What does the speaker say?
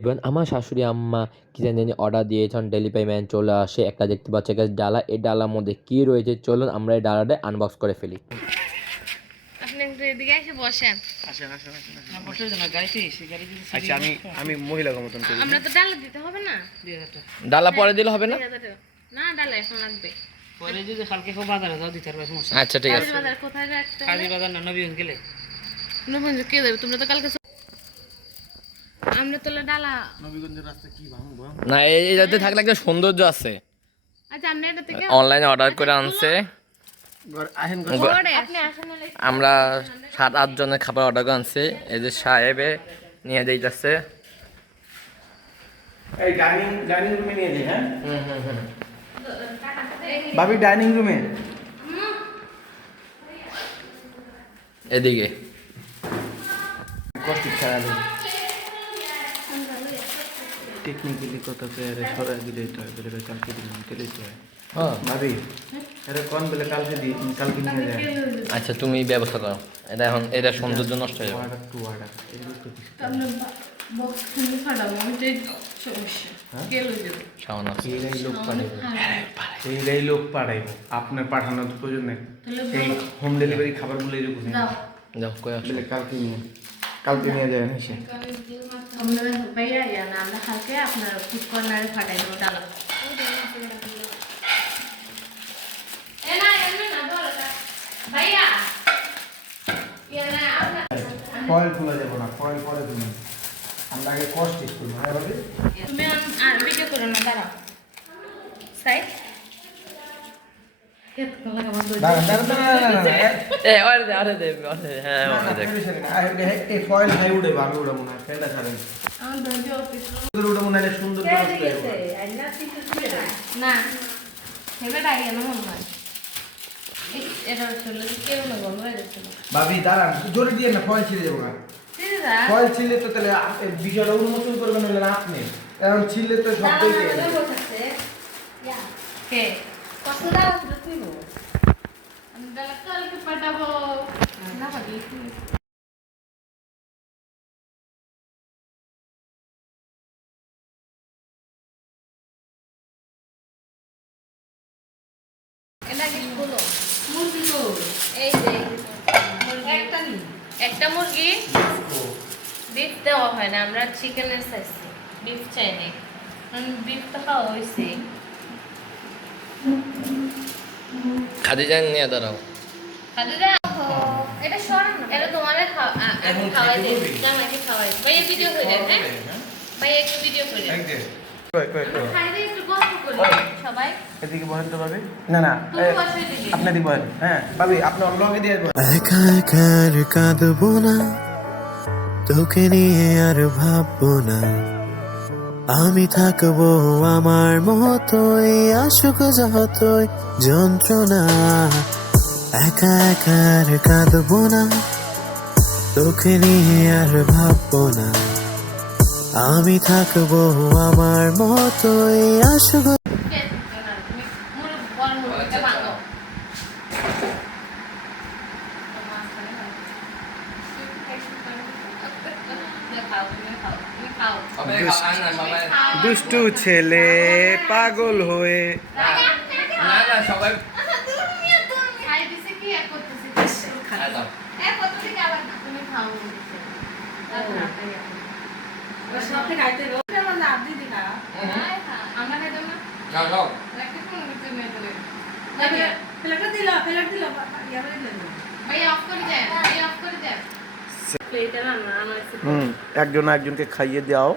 Even আমার শাশুড়ি আম্মা কি জানি অর্ডার দিয়েছেন, ডেলিভারি ম্যান চলে আসে। একটা দেখতে পাচ্ছে গাছ ডালা, এই ডালার মধ্যে কি রয়েছে চলুন আমরা এই ডালাটা আনবক্স করে ফেলি। আপনি একটু এদিকে এসে বসেন। আচ্ছা আমি মহিলা মতন করি। আমরা তো ডালা দিতে হবে না, ডালা পরে দিলে হবে না? না ডালা এখন লাগবে। পরে যদি কালকে কেউ বাজারে যাও দিতে পারবে সমস্যা। আচ্ছা ঠিক আছে। বাজার কোথায় রাখতে হবে? কাজী বাজার না নবীগঞ্জ গেলে। নবীগঞ্জ কে দেবে? তোমরা তো কালকে আমরা তো ডালা নবীগঞ্জের রাস্তা কি ভাঙবো না, এই যাতে থাকলে একটা সৌন্দর্য আছে। আচ্ছা আমরা এটা থেকে অনলাইনে অর্ডার করে আনছে। আপনি আসেন না। আমরা 7-8 জনের খাবার অর্ডার করে আনছি। এই যে সাহেবে নিয়ে যাইতেছে। এই ডাইনিং রুমে নিয়ে যাই। হ্যাঁ ভাবি ডাইনিং রুমে এদিকে কষ্ট ছাড়ালে টেকনিক্যালি কথা তো এর সরাই দিলে এটা বলে কালকে দিলাম তেলে তো হ্যাঁ ভাবি এটা কোন বলে কালকে নিয়ে যায়। আচ্ছা তুমি ব্যবস্থা করো, এটা এখন এটা সৌন্দর্য নষ্ট হয়ে যাবে। অর্ডার টু অর্ডার এগুলো তো কিছু আমরা বক্স খুলে ফাটাবো, এটাই সমস্যা। কে লয়ে যাবে? শাওন আছে। এইরাই লোক পাঠাইবো, আপনার পাঠানোর প্রয়োজন নেই। এই হোম ডেলিভারি খাবারগুলো এরকম যাও কই আসো। বলে কালকে নিয়ে যায় না সে। আমরা ভাইয়া না আমরা কালকে আপনার ফুড কর্নারে ফাটাই দেবো ডালা। ভাইয়া ফয়েল তোলা যাবো না, ফয়েল পরে তুমি আমরা আগে কষ্ট করবো। হ্যাঁ ভাবি তুমি আর ভিডিও করো না, দাঁড়াও সাইড এ আরে দে আরে দে হ্যাঁ ওরে দেখ। এই ফয়েল হাই উঠে আমি উঠে মনে হয় ফেলটা ছাড়েন আমার দরজা অফিস উঠে মনে হয় সুন্দর না হেবে ডাইয়া না মনে হয় এটা চলে কেউ না বন্ধ হয়ে যাচ্ছে। ভাবি দাঁড়ান, জোরে দিয়ে না, ফয়েল ছিঁড়ে যাবো না। ফয়েল ছিঁড়লে তো তাহলে বিষয়টা উন্মোচন করবেন হলে না আপনি, এখন ছিঁড়লে তো সবটাই কে আমি ডালা কালকে পাঠাবো না পারি। এটা কি বলো মুরগি তো এই যে মুরগি একটা মুরগি বিফ দেওয়া হয় না, আমরা চিকেনের চাইছি, বিফ চাই না। বিফ তো খাওয়া হয়েছে। খাদিজা নিয়ে দাঁড়াও। এটা সরান না, এটা তোমারে খাওয়াই দিই, জামাইকে খাওয়াই। ভাইয়া ভিডিও করে দেন। হ্যাঁ ভাইয়া একটু ভিডিও করে দেন। খাইলে একটু গল্প করি সবাই। এদিকে বলেন তো ভাবি। না তুমি বসে দিবি। আপনি দিকে বলেন। হ্যাঁ ভাবি আপনি লগে দিয়ে বলেন। একা একা আর কাঁদবো না, তোকে নিয়ে আর ভাববো না, আমি থাকবো আমার মতোই, আসুক যতই যন্ত্রণা। একা একা আর কাঁদবো না, তোকে নিয়ে আর ভাববো না, আমি থাকবো আমার মতোই, আসুক। দুষ্টু ছেলে পাগল হয়ে না না সবাই একজন একজনকে খাইয়ে দাও।